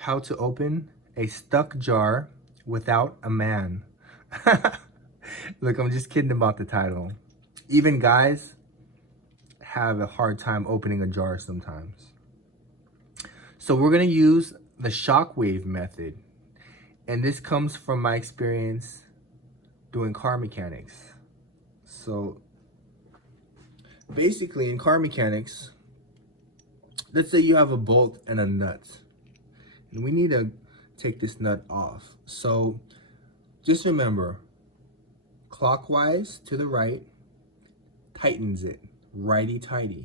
How to open a stuck jar without a man. Look, I'm just kidding about the title. Even guys have a hard time opening a jar sometimes. So we're gonna use the shockwave method. And this comes from my experience doing car mechanics. So basically in car mechanics, let's say you have a bolt and a nut. And we need to take this nut off. So just remember, clockwise to the right, tightens it, righty-tighty.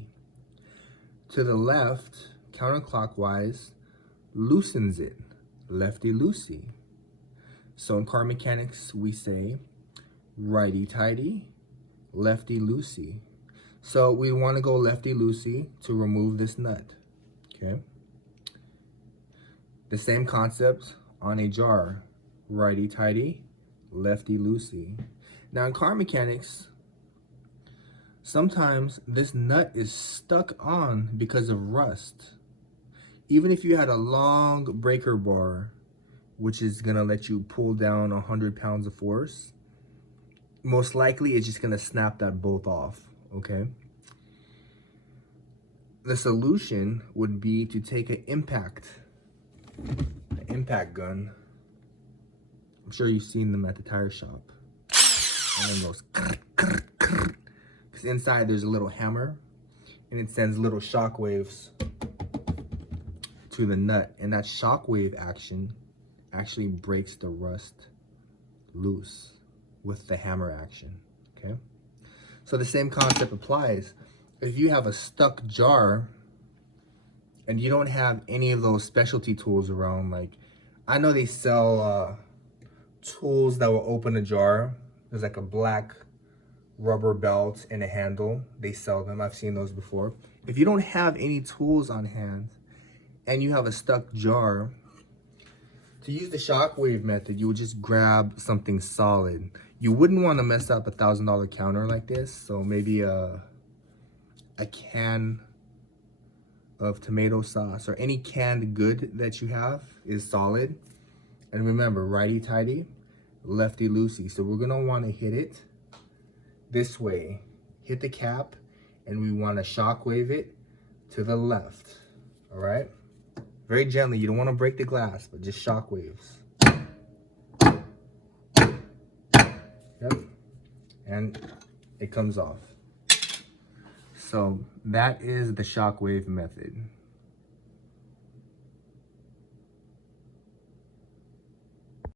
To the left, counterclockwise, loosens it, lefty-loosey. So in car mechanics, we say righty-tighty, lefty-loosey. So we want to go lefty-loosey to remove this nut, okay? The same concept on a jar, righty-tighty, lefty-loosey. Now in car mechanics, sometimes this nut is stuck on because of rust. Even if you had a long breaker bar, which is gonna let you pull down 100 pounds of force, most likely it's just gonna snap that bolt off, okay? The solution would be to take an impact gun. I'm sure you've seen them at the tire shop. And then goes because inside there's a little hammer and it sends little shock waves to the nut, and that shock wave action actually breaks the rust loose with the hammer action, okay? So the same concept applies. If you have a stuck jar and you don't have any of those specialty tools around, like I know they sell tools that will open a jar. There's like a black rubber belt and a handle. They sell them. I've seen those before. If you don't have any tools on hand and you have a stuck jar, to use the shockwave method, you would just grab something solid. You wouldn't want to mess up a $1,000 counter like this, so maybe a can of tomato sauce or any canned good that you have is solid. And remember, righty-tighty, lefty-loosey. So we're gonna want to hit it this way. Hit the cap, and we want to shockwave it to the left, all right? Very gently, you don't want to break the glass, but just shock waves. Yep, and it comes off. So that is the shockwave method.